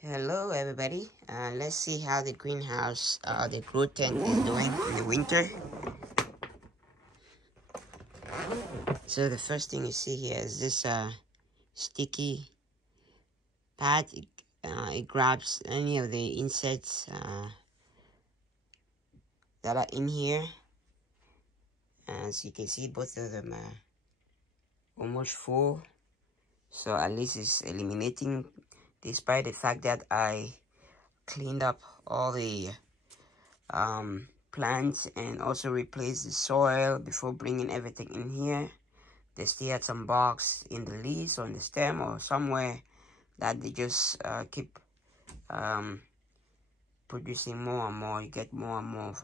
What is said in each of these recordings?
Hello everybody, let's see how the greenhouse, the grow tent is doing in the winter. So the first thing you see here is this sticky pad. It grabs any of the insects that are in here. As you can see, both of them are almost full, so at least it's eliminating, despite the fact that I cleaned up all the plants and also replaced the soil before bringing everything in here. They still had some bugs in the leaves or in the stem or somewhere that they just keep producing more and more. You get more and more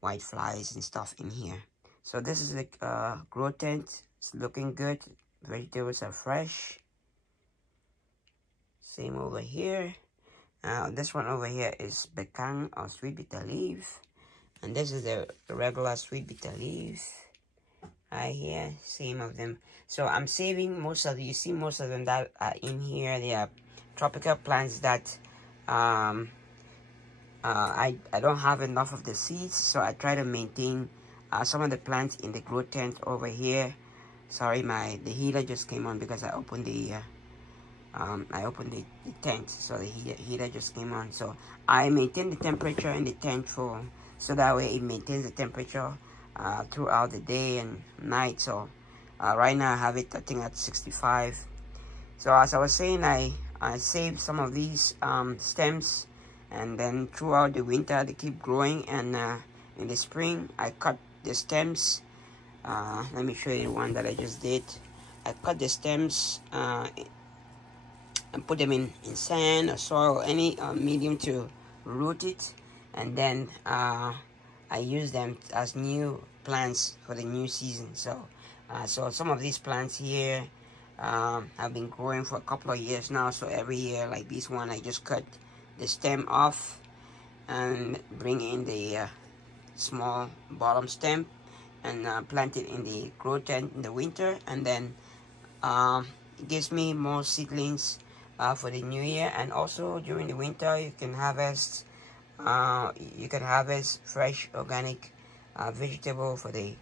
white flies and stuff in here. So this is the grow tent. It's looking good. Vegetables are fresh. Same over here. This one over here is pecan or sweet bitter leaf, and this is the regular sweet bitter leaf right here. Same of them. So I'm saving most of you see most of them that are in here. They are tropical plants that I don't have enough of the seeds, so I try to maintain some of the plants in the grow tent over here. Sorry, the heater just came on because I opened the the tent, so the heater just came on. So I maintain the temperature in the tent so that way it maintains the temperature throughout the day and night. So right now I have it, I think, at 65. So as I was saying, I saved some of these stems, and then throughout the winter they keep growing, and in the spring I cut the stems. Let me show you one that I just did. I cut the stems and put them in sand or soil or any medium to root it, and then I use them as new plants for the new season. So so some of these plants here have been growing for a couple of years now. So every year, like this one, I just cut the stem off and bring in the small bottom stem and plant it in the grow tent in the winter, and then it gives me more seedlings for the new year. And also during the winter you can harvest fresh organic vegetable for the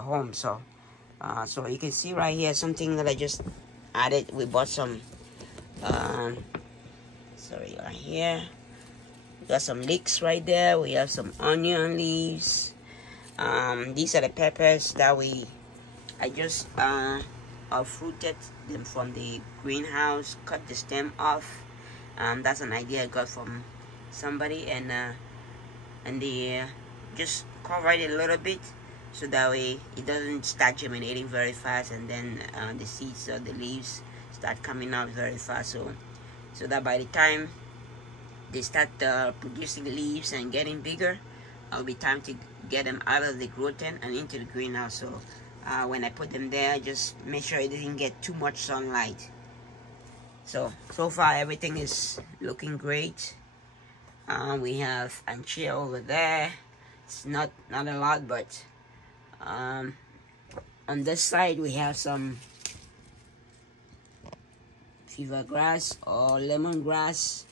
home. So so you can see right here something that I just added. We bought some sorry, right here we got some leeks right there. We have some onion leaves. These are the peppers that I just fruited them from the greenhouse, cut the stem off. That's an idea I got from somebody, and they just cover it a little bit so that way it doesn't start germinating very fast, and then the seeds or the leaves start coming out very fast. So that by the time they start producing leaves and getting bigger, it'll be time to get them out of the grow tent and into the greenhouse. So when I put them there, just make sure it didn't get too much sunlight. So far everything is looking great. We have anchia over there. It's not a lot, but on this side we have some fever grass or lemongrass.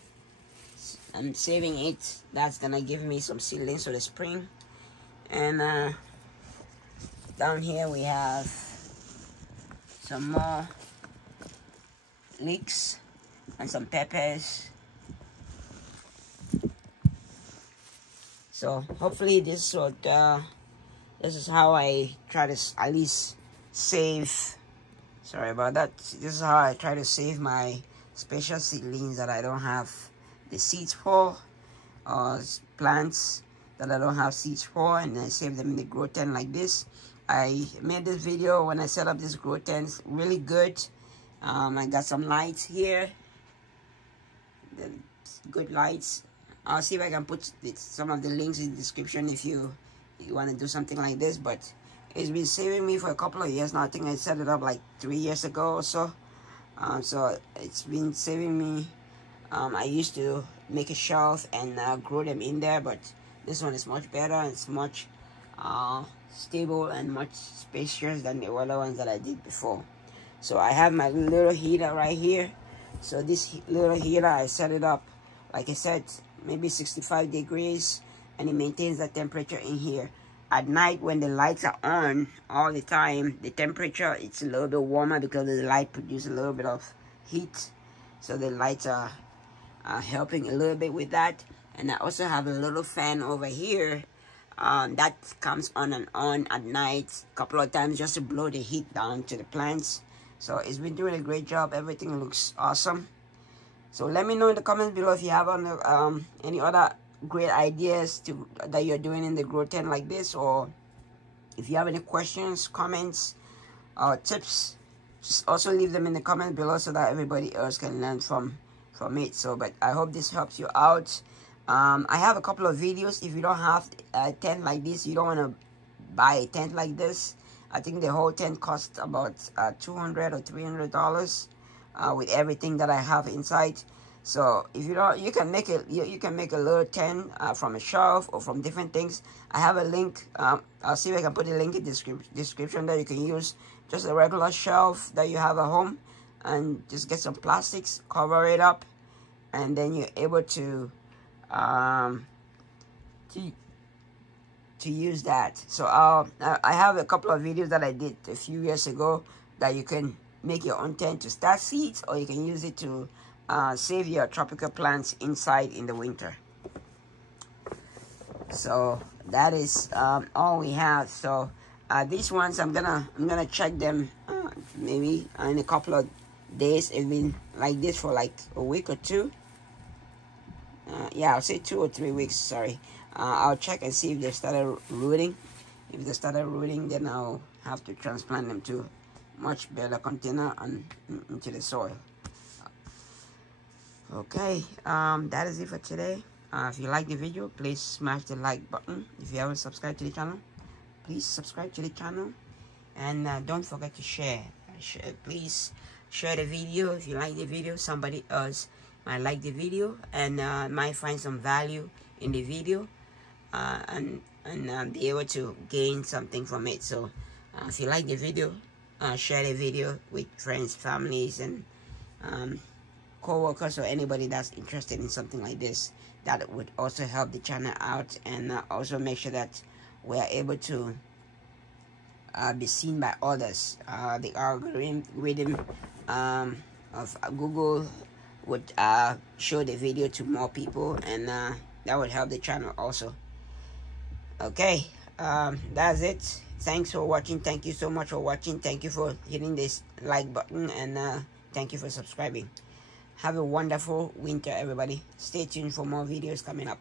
I'm saving it. That's gonna give me some seedlings for the spring. And down here we have some more leeks and some peppers. So hopefully this is how I try to at least save. Sorry about that. This is how I try to save my special seedlings that I don't have the seeds for, or plants that I don't have seeds for, and I save them in the grow tent like this. I made this video when I set up this grow tent. It's really good. I got some lights here, good lights. I'll see if I can put some of the links in the description if you want to do something like this. But it's been saving me for a couple of years now. I think I set it up like 3 years ago or so. So it's been saving me. I used to make a shelf and grow them in there, but this one is much better. It's much stable and much spacious than the other ones that I did before. So I have my little heater right here. So this little heater, I set it up, like I said, maybe 65 degrees, and it maintains the temperature in here. At night, when the lights are on all the time, the temperature, it's a little bit warmer because the light produces a little bit of heat. So the lights are helping a little bit with that. And I also have a little fan over here that comes on and on at night a couple of times just to blow the heat down to the plants. So it's been doing a great job. Everything looks awesome. So let me know in the comments below if you have any other great ideas that you're doing in the grow tent like this, or if you have any questions, comments, or tips, just also leave them in the comments below so that everybody else can learn from it. So but I hope this helps you out. I have a couple of videos. If you don't have a tent like this, you don't want to buy a tent like this. I think the whole tent costs about $200 or $300 with everything that I have inside. So if you don't, you can make it. You can make a little tent from a shelf or from different things. I have a link. I'll see if I can put a link in the description that you can use just a regular shelf that you have at home, and just get some plastics, cover it up, and then you're able to use that. So I have a couple of videos that I did a few years ago that you can make your own tent to start seeds, or you can use it to save your tropical plants inside in the winter. So that is all we have. So these ones I'm gonna check them maybe in a couple of days. It's been like this for like a week or two. Yeah, I'll say 2 or 3 weeks, sorry. I'll check and see if they started rooting. If they started rooting, then I'll have to transplant them to much better container and into the soil. Okay, that is it for today. If you like the video, please smash the like button. If you haven't subscribed to the channel, please subscribe to the channel. And don't forget to share. Please share the video. If you like the video, somebody else might like the video and might find some value in the video and be able to gain something from it. So if you like the video, share the video with friends, families, and co-workers, or anybody that's interested in something like this. That would also help the channel out, and also make sure that we are able to be seen by others. The algorithm of Google would show the video to more people, and that would help the channel also. Okay, that's it. Thanks for watching. Thank you so much for watching. Thank you for hitting this like button, and thank you for subscribing. Have a wonderful winter, everybody. Stay tuned for more videos coming up.